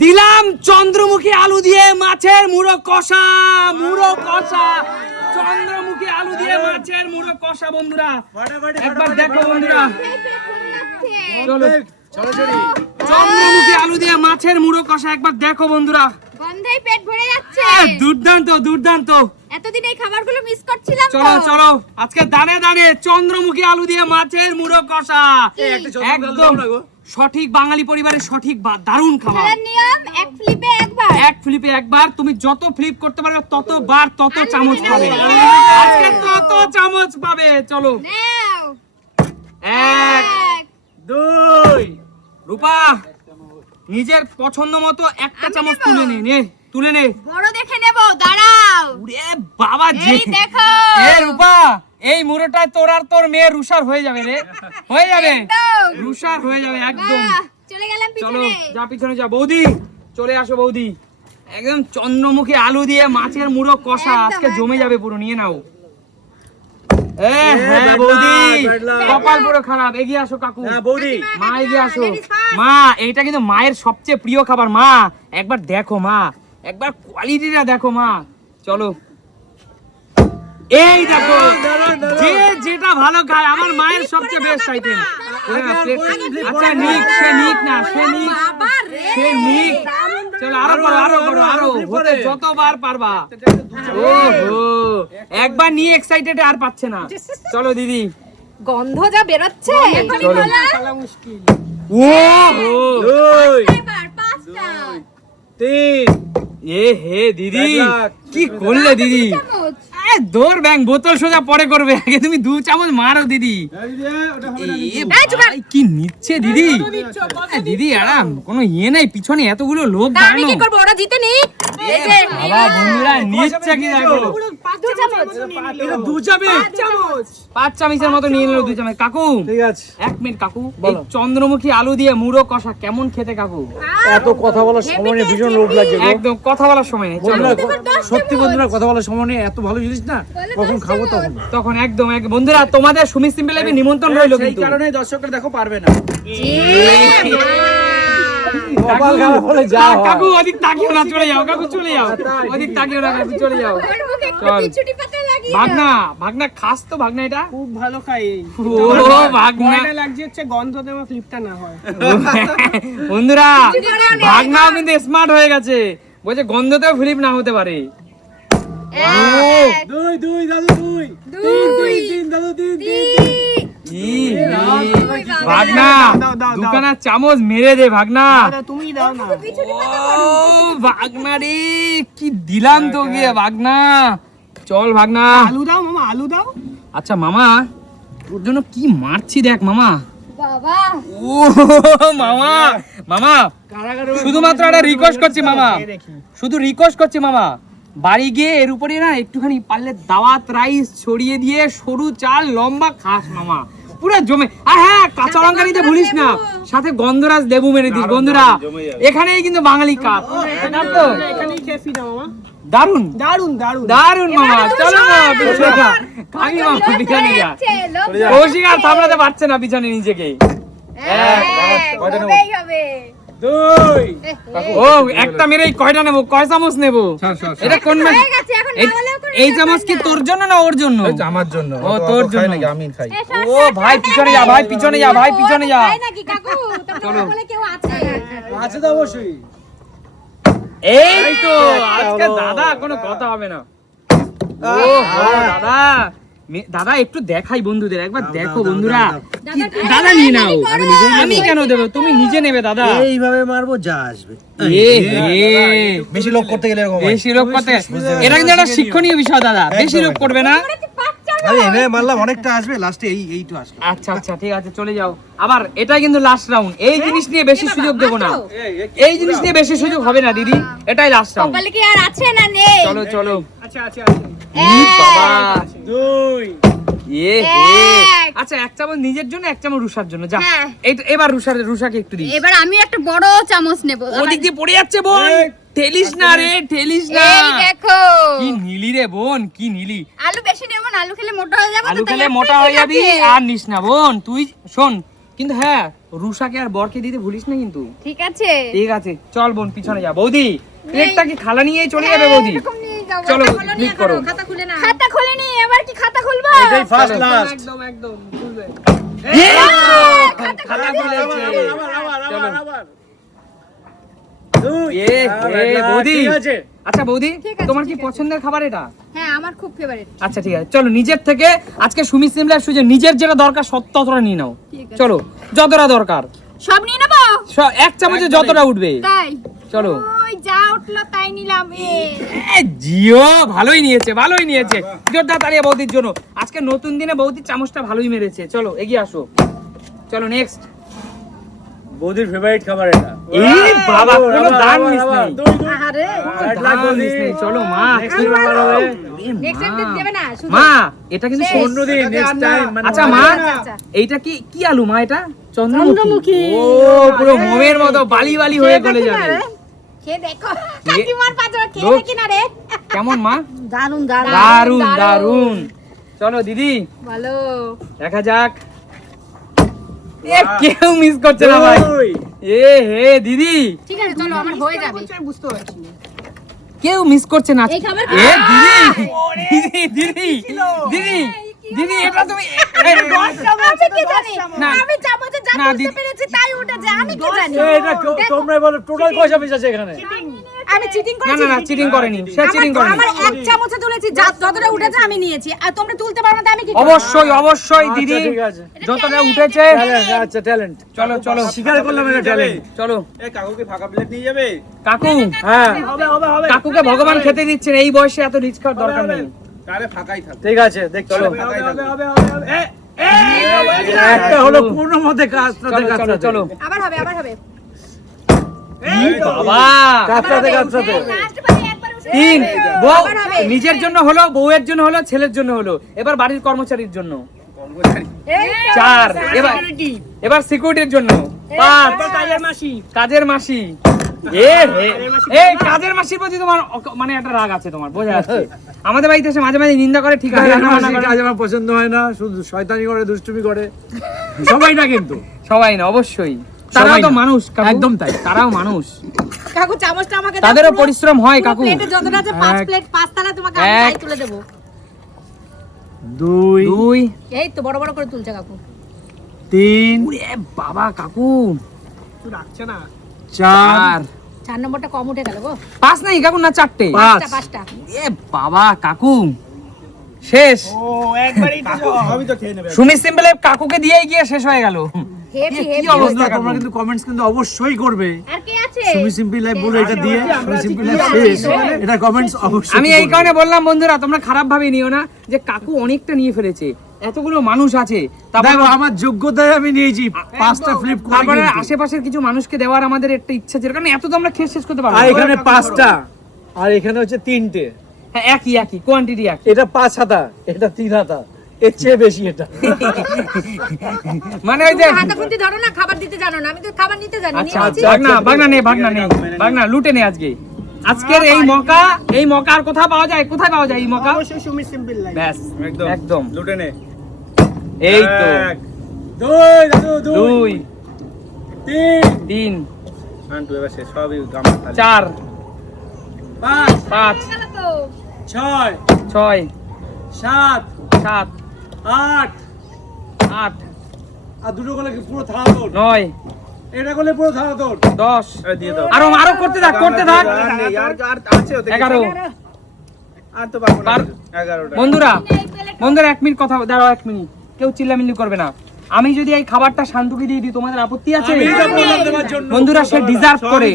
দিলাম চন্দ্রমুখী আলু দিয়ে মাছের মুড়ো কষা মুড়ো কষা। চন্দ্রমুখী আলু দিয়ে মাছের মুড়ো কষা বন্ধুরা। একবার দেখো বন্ধুরা। চলো। চন্দ্রমুখী আলু দিয়ে মাছের মুড়ো কষা একবার দেখো বন্ধুরা। গন্ধেই পেট ভরে যাচ্ছে। দুর্দান্ত দুর্দান্ত। এতদিন এই খাবারগুলো মিস করছিলাম চলো চলো। আজকে দানে দানে চন্দ্রমুখী আলু দিয়ে মাছের মুড়ো কষা। একদম। সঠিক বাঙালি পরিবারের সঠিক বা দারুণ খাবার। নিয়ম এক ফ্লিপে একবার। এক ফ্লিপে একবার তুমি যত ফ্লিপ করতে পারবে ততবার তত চামচ পাবে। আজকে তত চামচ পাবে চলো। এক দুই। রূপা নিজের পছন্দ মতো একটা চামচ তুলে নে নে তুলে নে। বড় দেখে নেব দাঁড়াও। বাবা এই দেখো। এ রূপা। এই মুড়োটায় তোর আর তোর মেয়ে রুষার হয়ে যাবে রে। হয়ে যাবে। রুষার হয়ে যাবে একদম। চলে গেলাম চলো পিছনে যা পিছনে যা। বৌদি চলে আসো বৌদি। একদম চন্দ্রমুখী আলু দিয়ে মাছের মুড়ো কষা। আজকে জমে যাবে পুরো নিয়ে নাও। হ্যাঁ বৌদি। luck, bad luck. কপাল পুরো খারাপ। এগিয়ে আসো কাকু। হ্যাঁ বৌদি। মা এগিয়ে আসো। মা এইটা কিন্তু মায়ের সবচেয়ে প্রিয় খাবার। মা একবার দেখো মা। একবার কোয়ালিটিটা দেখো মা। চলো। এই দেখো যে যেটা ভালো খায় আমার মায়ের সবচেয়ে বেস্ট আইটেম আচ্ছা নিক সে নিক না সে নিক। সে নিক। চলো আরও করো আরও করো আরও। হতে যতবার পারবা। ওহো একবার নিয়ে এক্সাইটেড আর পাচ্ছে না। চলো দিদি। গন্ধ যা বেরোচ্ছে। তিন। এ হে দিদি। কি করলে দিদি? দৌড় ব্যাং বোতল সোজা পরে করবে। আগে তুমি দু চামচ মারো দিদি। কি নিচ্ছে দিদি? দিদি আরাম। কোনো ইয়ে নাই পিছনে এতগুলো লোক আমি কি করব? ওরা জিতে নি বাবা বন্ধুরা নিচ্ছে কি দেখো দু চামচ দু চাবি পাঁচ চামচের মতো নিয়ে নিল চামচ। কাকু ঠিক আছে। এক মিনিট কাকু। এই চন্দ্রমুখী আলু দিয়ে মুড়ো কষা কেমন খেতে কাকু? এত কথা বলার সময় নেই ভীষণ লোভ লাগছে একদম কথা বলার সময় নেই। সত্যি বন্ধুরা কথা বলার সময় নেই এত ভালো জিনিস না কখন খাব তখন। তখন একদম এক বন্ধুরা তোমাদের সুমি সিম্পল লাইভে নিমন্ত্রণ রইল কিন্তু। কারণে দর্শকরা দেখো পারবে না। কাকু, তাকিও চলে যাও কাকু চলে যাও। তাকিও কাকু চলে যাও। লাগিয়ে ভাগনা ভাগনা খাস তো ভাগনা এটা। খুব ভালো খাই ও ভাগনা। লাগছে হচ্ছে গন্ধ দেওয়া ফ্লিপটা না হয়। বন্ধুরা ভাগনাও কিন্তু স্মার্ট হয়ে গেছে। বলছে গন্ধতেও ফ্লিপ না হতে পারে। দুই দুই দাদু দুই। দুই, তিন দাদু তিন তিন ভাগনা দাও। দুখানা চামচ মেরে দে ভাগনা। তুমি দাও না। ভাগনা রে কি দিলাম তো গিয়ে ভাগনা। চল ভাগনা। আলু দাও মামা আলু দাও। আচ্ছা মামা তোর জন্য কি মারছি দেখ মামা। ও মামা মামা শুধুমাত্র একটা রিকোয়েস্ট করছি মামা। শুধু রিকোয়েস্ট করছি মামা। বাড়ি গিয়ে এর উপরে না একটুখানি পারলে দাওয়াত রাইস ছড়িয়ে দিয়ে সরু চাল লম্বা খাস মামা। পুরো জমে আর হ্যাঁ কাঁচা লঙ্কা নিতে ভুলিস না। সাথে গন্ধরাজ লেবু মেরে দিস বন্ধুরা। এখানেই কিন্তু বাঙালি কাপ তো? দারুণ দারুণ দারুণ দারুণ মামা। চলো না কাকি মামা পিছনে যা। কৌশিক আর সামলাতে পারছে না পিছনে নিজেকে। হবে দুই। ও একটা মেরেই কয়টা নেব? কয় চামচ নেব? এটা কোন মা- হয়ে গেছে, এখন এই- ব্যাপার চামচ কি তোর জন্য না ওর জন্য? আমার জন্য। ও, তোর জন্য। আমি খাই। ও ভাই পিছনে যা ভাই পিছনে যা ভাই পিছনে যা। তাই নাকি কাকু? তোমার বলে কেউ আছে। তো অবশ্যই। এই তো আজকে দাদা কোনো কথা হবে না। ও হো, দাদা। দাদা একটু দেখাই বন্ধুদের একবার দেখো বন্ধুরা। দাদা নিয়ে নাও আমি কেন দেবো? তুমি নিজে নেবে দাদা। এইভাবে মারবো যা আসবে। বেশি লোক করতে গেলে এরকম বেশি লোক করতে এটা কিন্তু একটা শিক্ষণীয় বিষয় দাদা। বেশি লোক করবে না। মারলাম অনেকটা আসবে লাস্টে এই এইটু আসবে আচ্ছা আচ্ছা ঠিক আছে চলে যাও। আবার এটাই কিন্তু লাস্ট রাউন্ড এই জিনিস নিয়ে বেশি সুযোগ দেবো না। এই জিনিস নিয়ে বেশি সুযোগ হবে না দিদি। এটাই লাস্ট রাউন্ড কি আর আছে না নেই? চলো চলো। আচ্ছা আচ্ছা আচ্ছা। দুই এ আচ্ছা এক চামচ নিজের জন্য এক চামচ রুষার জন্য। যা হ্যাঁ। এবার রুষার রুষাকে একটু দিস। এবার আমি একটা বড় চামচ নেব ওদিক দিয়ে পড়ে যাচ্ছে বোন। ঠেলিস না রে ঠেলিস না। দেখো। কি নিলি রে বোন কি নিলি। আলু বেশি নেব না আলু খেলে মোটা হয়ে যাবে আলু খেলে মোটা হয়ে যাবি আর নিস না বোন। তুই শোন কিন্তু হ্যাঁ রুষাকে আর বরকে দিতে ভুলিস না কিন্তু। ঠিক আছে। ঠিক আছে চল বোন পিছনে যা। বৌদি প্লেটটা কি খালা নিয়েই চলে যাবে বৌদি? নিয়ে যাব। চলো ক্লিক করো। খাতা খুলে না খাতা খুলে নি এবার কি খাতা খুলবো? এটাই ফার্স্ট লাস্ট একদম একদম খুলবে। খাতা খুলেছে বৌদি। আচ্ছা বৌদি তোমার কি পছন্দের খাবার এটা? হ্যাঁ আমার খুব ফেভারিট আচ্ছা ঠিক আছে। চলো নিজের থেকে আজকে সুমি সিমলার সুযোগ নিজের যেটা দরকার সব ততটা নিয়ে নাও। চলো যতটা দরকার। সব নিয়ে নেব? এক চামচে যতটা উঠবে। তাই? চলো। ওই যা উঠল তাই নিলাম এ। এ, জিও ভালোই নিয়েছে ভালোই নিয়েছে। জোরদার তাড়িয়ে বৌদির জন্য। আজকে নতুন দিনে বৌদির চামচটা ভালোই মেরেছে। চলো এগিয়ে আসো। চলো নেক্সট বৌদির ফেভারিট খাবার এটা। এই বাবা কোনো আবার, মিস নেই। দুই, দুই। আরে Bad luck, দান বৌদি। মিস নেই। চলো মা। Next time হবে। নেক্সট টাইম দেবে না মা এটা কিন্তু শেষ। অন্যদিন নেক্সট টাইম আচ্ছা মা। এইটা কি কি আলু মা এটা? চন্দ্রমুখী। ও পুরো মোমের মতো বালি বালি হয়ে গলে যাবে। খেয়ে দেখো। কাকিমার পাঁচবার খেয়ে দেখি না রে। কেমন মা? দারুণ দারুণ দারুণ চলো দিদি। ভালো দেখা যাক। এ কেউ মিস করছে না ভাই। এ হে দিদি। ঠিক আছে চলো আমার হয়ে যাবে। বুঝতে পারছি কেউ মিস করছে না। এই খাবার এ দিদি। দিদি দিদি। দিদি। দিদি এটা তুমি আমি কি জানি? আমি চামচে। যা না, তুলতে দিদি- পেরেছি তাই উঠেছে আমি কি জানি? এটা বলো টোটাল পয়সা এখানে। আমি চিটিং না না না চিটিং করেনি। সে চিটিং করেনি আমার এক চামচে তুলেছি যা যতটা উঠেছে আমি নিয়েছি। আর তোমরা তুলতে পারো না আমি কি অবশ্যই অবশ্যই দিদি। আচ্ছা, আছে। যতটা উঠেছে আচ্ছা ট্যালেন্ট চলো চলো। স্বীকার করলাম এটা ট্যালেন্ট চলো এ কাকুকে ফাঁকা প্লেট নিয়ে যাবে? কাকু। হ্যাঁ। হবে হবে হবে কাকুকে ভগবান খেতে দিচ্ছেন এই বয়সে এত রিচ খাওয়ার দরকার নেই। তাহলে ফাঁকাই থাকবে? ঠিক আছে দেখ চলো হবে হবে হবে হবে হবে এ, একটা হলো পূর্ণ মতে কাজটাতে চলো চলো চলো। আবার হবে আবার হবে। বাবা। কাজটাতে কাজটাতে লাস্ট বারে একবার উঠে তিন বউ নিজের জন্য হলো বউয়ের জন্য হলো ছেলের জন্য হলো। এবার বাড়ির কর্মচারীর জন্য। কর্মচারী। চার এবার এবার সিকিউরিটির জন্য। পাঁচ কাজের মাসি। কাজের মাসি। এই কাজের মাসির প্রতি তোমার মানে একটা রাগ আছে তোমার বোঝা যাচ্ছে। আমাদের বাড়িতে এসে মাঝে মাঝে নিন্দা করে ঠিক আছে। কাজ আমার পছন্দ হয় না শুধু শয়তানি করে দুষ্টুমি করে। সবাই না কিন্তু। সবাই না অবশ্যই। তারাও তো মানুষ একদম তাই। তারাও মানুষ। কাকু চামচটা আমাকে তাদেরও পরিশ্রম হয় কাকু। প্লেটে যতটা আছে পাঁচ প্লেট পাঁচ তালা তোমাকে আমি। তুলে দেবো। দুই দুই। এই তো বড় বড় করে তুলছে কাকু। তিন। বাবা কাকু। তুই রাখছে না। চার। চার নম্বরটা কম উঠে গেল গো। পাঁচ নাই কাকু না চারটে? পাঁচটা পাঁচটা। এ বাবা কাকু। শেষ। ও একবারই তো সব। তো খেয়ে নেবে সুমি সিম্পলে কাকুকে দিয়ে গিয়ে শেষ হয়ে গেল। হেভি কি হেভি অবস্থা তোমরা কিন্তু কমেন্টস কিন্তু অবশ্যই করবে। আর কে আছে? সুমি সিম্পল লাইফ বলে এটা দিয়ে সুমি সিম্পল লাইফ শেষ। এটা কমেন্টস অবশ্যই আমি এই কারণে বললাম বন্ধুরা তোমরা খারাপ ভাবে নিও না যে কাকু অনেকটা নিয়ে ফেলেছে। এতগুলো মানুষ আছে। তারপর দেখো আমার যোগ্যতায় আমি নিয়েছি পাঁচটা ফ্লিপ করে তারপরে আশেপাশের কিছু মানুষকে দেওয়ার আমাদের একটা ইচ্ছা ছিল কারণ এত তো আমরা খেয়ে শেষ করতে পারব আর এখানে পাঁচটা। আর এখানে হচ্ছে তিনটে। হ্যাঁ একই একই কোয়ান্টিটি একই। এটা পাঁচ হাতা এটা তিন হাতা। এর চেয়ে বেশি এটা। মানে ওই যে তুমি ধরো না খাবার দিতে জানো না। আমি তো খাবার নিতে জানি আচ্ছা নিয়ে আচ্ছা ভাগনা ভাগনা নে ভাগনা নে ভাগনা লুটে নে আজকে। আজকের এই মকা এই মকা আর কোথায় পাওয়া যায়? কোথায় পাওয়া যায় এই মকা? অবশ্যই সুমি সিম্পল লাইফ ব্যাস একদম। একদম। লুটে নে। এই তো। দুই দাদু দুই। তিন। তিন। শান্টু এবার শেষ সবই চার। পাঁচ। পাঁচ। ছয়। ছয়। সাত। সাত। আট। আট। আর দুটো করলে পুরো থালা তোর নয়। এটা করলে পুরো থালা তোর দশ দিয়ে দাও। আরও আরও করতে থাক করতে থাক। এগারো। আর তো পারব না। এগারোটা। বন্ধুরা বন্ধুরা এক মিনিট কথা দাঁড়াও এক মিনিট। কেউ চিল্লামিল্লি করবে না। আমি যদি এই খাবারটা শান্তুকে দিয়ে দিই তোমাদের আপত্তি আছে? আমি এটা বললাম দেওয়ার জন্য। বন্ধুরা সে ডিজার্ভ করে।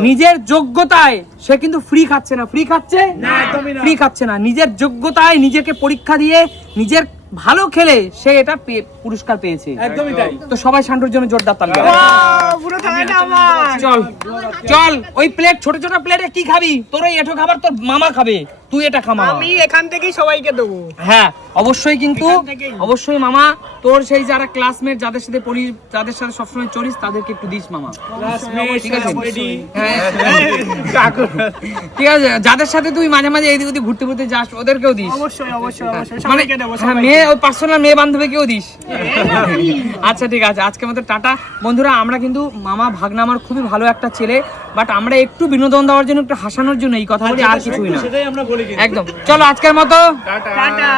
নিজের যোগ্যতায় সে কিন্তু ফ্রি খাচ্ছে না। ফ্রি খাচ্ছে? ফ্রি খাচ্ছে না। নিজের যোগ্যতায় নিজেকে পরীক্ষা দিয়ে নিজের ভালো খেলে সে এটা পেয়ে- পুরস্কার পেয়েছে। একদমই তাই। তো সবাই শান্তুর জন্য জোরদার তালি চল চল ওই প্লেট ছোট ছোট প্লেটে কি খাবি? তোর ওই এঠো খাবার তোর মামা খাবে। তুই এটা খা মামা আমি এখান থেকেই সবাইকে দেবো। হ্যাঁ অবশ্যই কিন্তু অবশ্যই মামা তোর সেই যারা ক্লাসমেট যাদের সাথে পড়িস যাদের সাথে সবসময় চলিস তাদেরকে একটু দিস মামা। ঠিক আছে? হ্যাঁ। ঠিক আছে যাদের সাথে তুই মাঝে মাঝে এইদিক ওদিক ঘুরতে ঘুরতে যাস ওদেরকেও দিস। অবশ্যই অবশ্যই অবশ্যই মানে হ্যাঁ, মেয়ে ওই পার্সোনাল মেয়ে বান্ধবীকেও দিস। আচ্ছা ঠিক আছে আজকে মতো টাটা। বন্ধুরা আমরা কিন্তু মামা ভাগনা আমার খুবই ভালো একটা ছেলে বাট আমরা একটু বিনোদন দেওয়ার জন্য একটু হাসানোর জন্য এই কথা বলি আর কিছুই না। সেটাই আমরা। একদম। চলো আজকের মতো। টাটা।